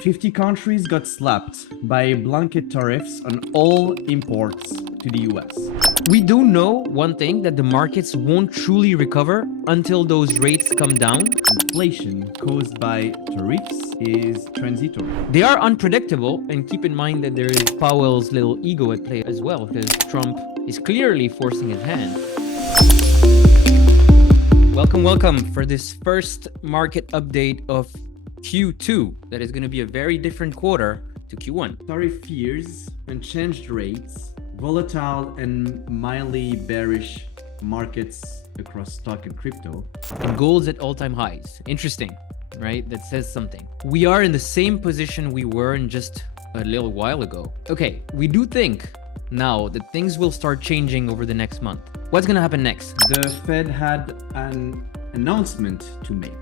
50 countries got slapped by blanket tariffs on all imports to the US. We do know one thing, that the markets won't truly recover until those rates come down. Inflation caused by tariffs is transitory. They are unpredictable, and keep in mind that there is Powell's little ego at play as well, because Trump is clearly forcing his hand. Welcome for this first market update of Q2. That is going to be a very different quarter to Q1. Tariff fears, unchanged rates, volatile and mildly bearish markets across stock and crypto. And gold's at all-time highs. Interesting, right? That says something. We are in the same position we were in just a little while ago. Okay, we do think now that things will start changing over the next month. What's going to happen next? The Fed had an announcement to make.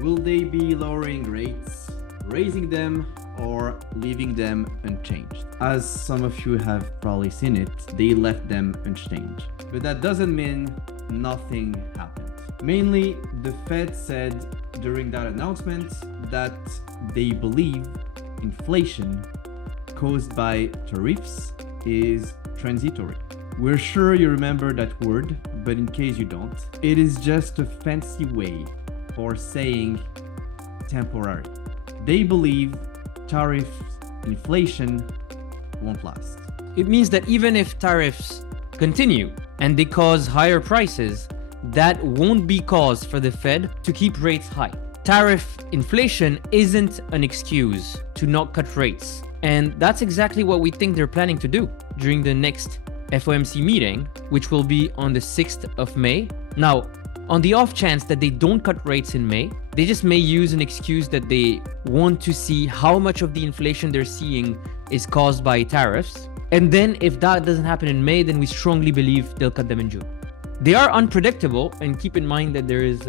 Will they be lowering rates, raising them, or leaving them unchanged? As some of you have probably seen it, they left them unchanged. But that doesn't mean nothing happened. Mainly, the Fed said during that announcement that they believe inflation caused by tariffs is transitory. We're sure you remember that word, but in case you don't, it is just a fancy way for saying temporary. They believe tariff inflation won't last. It means that even if tariffs continue and they cause higher prices, that won't be cause for the Fed to keep rates high. Tariff inflation isn't an excuse to not cut rates. And that's exactly what we think they're planning to do during the next FOMC meeting, which will be on the 6th of May. Now, on the off chance that they don't cut rates in May, they just may use an excuse that they want to see how much of the inflation they're seeing is caused by tariffs. And then if that doesn't happen in May, then we strongly believe they'll cut them in June. They are unpredictable, and keep in mind that there is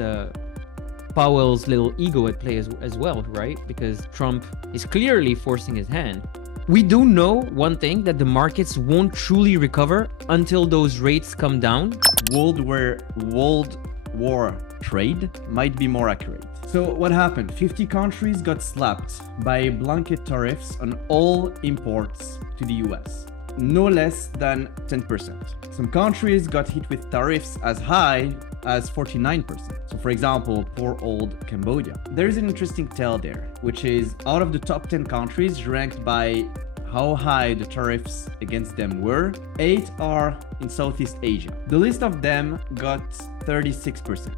Powell's little ego at play as well, right? Because Trump is clearly forcing his hand. We do know one thing, that the markets won't truly recover until those rates come down. World War trade might be more accurate. So what happened? 50 countries got slapped by blanket tariffs on all imports to the US. No less than 10%. Some countries got hit with tariffs as high as 49%. So for example, poor old Cambodia. There is an interesting tale there, which is out of the top 10 countries ranked by how high the tariffs against them were, 8 are in Southeast Asia. The list of them got 36%.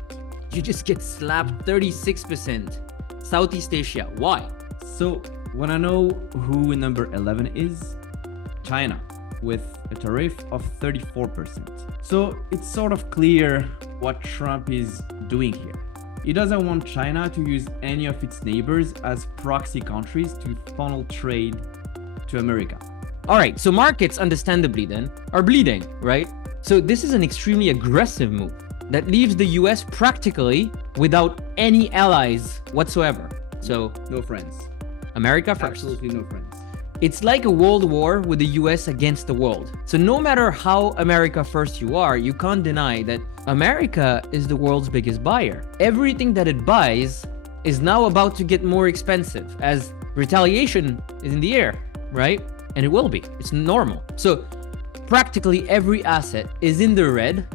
You just get slapped 36%. Southeast Asia. Why? So wanna know who number 11 is? China, with a tariff of 34%. So it's sort of clear what Trump is doing here. He doesn't want China to use any of its neighbors as proxy countries to funnel trade to America. All right, so markets, understandably then, are bleeding, right? So this is an extremely aggressive move that leaves the US practically without any allies whatsoever. So no friends. America first. Absolutely no friends. It's like a world war with the US against the world. So no matter how America first you are, you can't deny that America is the world's biggest buyer. Everything that it buys is now about to get more expensive as retaliation is in the air, right? And it will be. It's normal. So practically every asset is in the red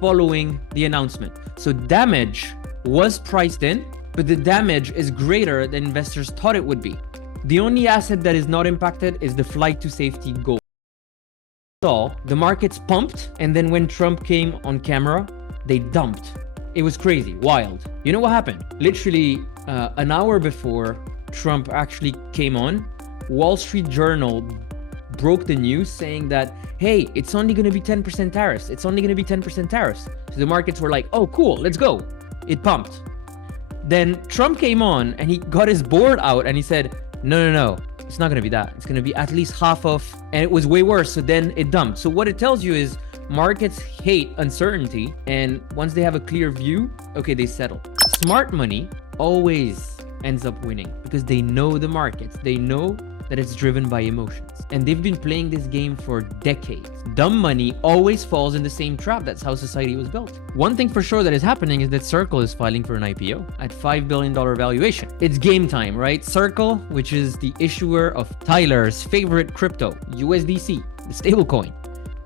following the announcement. So damage was priced in, but the damage is greater than investors thought it would be. The only asset that is not impacted is the flight to safety gold. So the markets pumped, and then when Trump came on camera, they dumped. It was crazy, wild. You know what happened? Literally an hour before Trump actually came on, Wall Street Journal broke the news saying that, hey, it's only going to be 10% tariffs. It's only going to be 10% tariffs. So the markets were like, oh, cool, let's go. It pumped. Then Trump came on and he got his board out and he said, no, it's not going to be that. It's going to be at least half of, and it was way worse. So then it dumped. So what it tells you is markets hate uncertainty. And once they have a clear view, okay, they settle. Smart money always ends up winning because they know the markets. They know that it's driven by emotions. And they've been playing this game for decades. Dumb money always falls in the same trap. That's how society was built. One thing for sure that is happening is that Circle is filing for an IPO at $5 billion valuation. It's game time, right? Circle, which is the issuer of Tyler's favorite crypto, USDC, the stablecoin,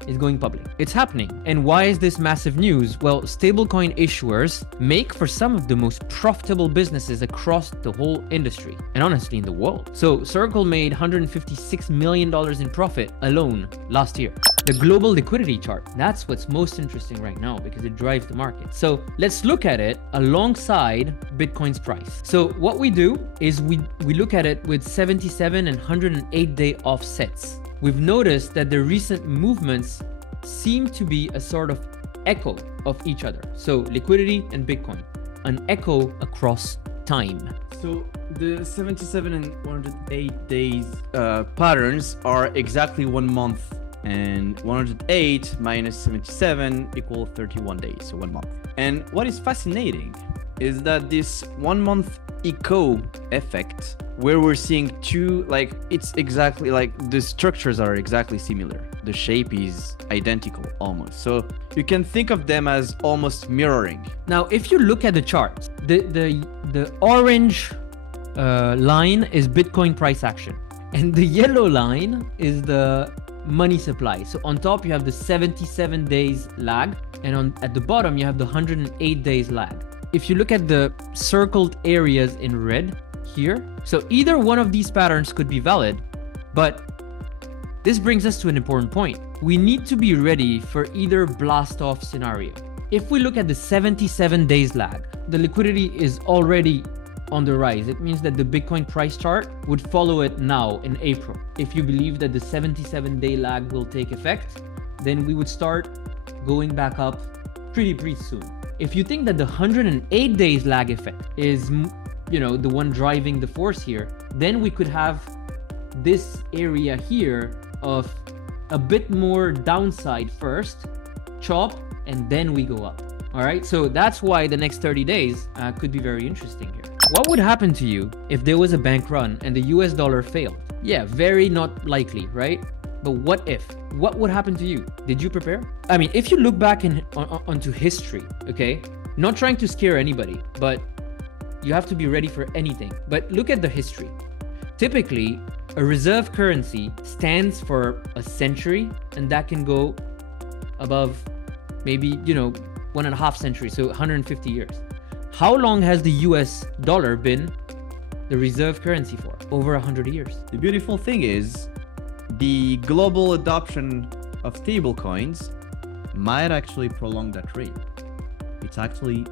is going public. It's happening. And why is this massive news? Well, stablecoin issuers make for some of the most profitable businesses across the whole industry, and honestly in the world. So Circle made $156 million in profit alone last year. The global liquidity chart, that's what's most interesting right now because it drives the market. So let's look at it alongside Bitcoin's price. So what we do is we look at it with 77 and 108-day offsets. We've noticed that the recent movements seem to be a sort of echo of each other. So liquidity and Bitcoin, an echo across time. So the 77 and 108 days patterns are exactly 1 month, and 108 minus 77 equal 31 days, so 1 month. And what is fascinating is that this 1 month echo effect, where we're seeing two, like, it's exactly like the structures are exactly similar. The shape is identical almost. So you can think of them as almost mirroring. Now, if you look at the chart, the orange line is Bitcoin price action, and the yellow line is the money supply. So on top you have the 77 days lag, and at the bottom you have the 108 days lag. If you look at the circled areas in red here, so either one of these patterns could be valid, but this brings us to an important point. We need to be ready for either blast off scenario. If we look at the 77 days lag, the liquidity is already on the rise. It means that the Bitcoin price chart would follow it now in April. If you believe that the 77-day lag will take effect, then we would start going back up pretty soon. If you think that the 108 days lag effect is, the one driving the force here, then we could have this area here of a bit more downside first, chop, and then we go up. All right, so that's why the next 30 days could be very interesting here. What would happen to you if there was a bank run and the US dollar failed? Yeah, very not likely, right? But what if? What would happen to you? Did you prepare? I mean, if you look back onto history, okay? Not trying to scare anybody, but you have to be ready for anything. But look at the history. Typically, a reserve currency stands for a century, and that can go above maybe, 1.5 centuries, so 150 years. How long has the US dollar been the reserve currency for? Over 100 years. The beautiful thing is the global adoption of stablecoins might actually prolong that rate. It's actually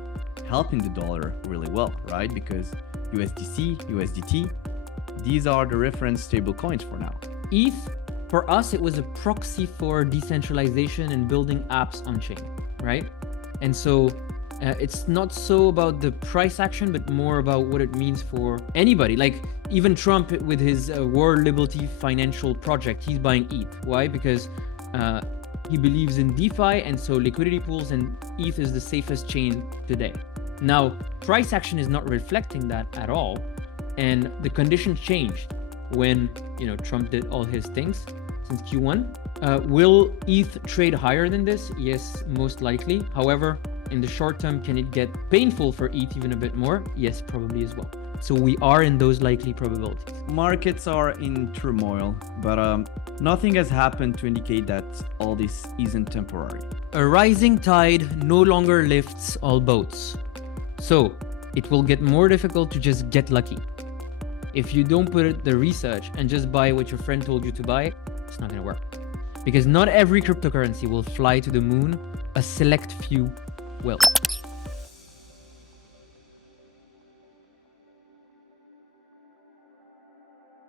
helping the dollar really well, right? Because USDC, USDT, these are the reference stablecoins for now. ETH, for us, it was a proxy for decentralization and building apps on chain, right? And so it's not so about the price action, but more about what it means for anybody. Like even Trump with his World Liberty financial project, he's buying ETH. Why? Because he believes in DeFi, and so liquidity pools, and ETH is the safest chain today. Now, price action is not reflecting that at all. And the conditions changed when, Trump did all his things since Q1. Will ETH trade higher than this? Yes, most likely. However, in the short term, can it get painful for ETH even a bit more? Yes, probably as well. So we are in those likely probabilities. Markets are in turmoil, but nothing has happened to indicate that all this isn't temporary. A rising tide no longer lifts all boats. So it will get more difficult to just get lucky. If you don't put in the research and just buy what your friend told you to buy, it's not going to work. Because not every cryptocurrency will fly to the moon. A select few will.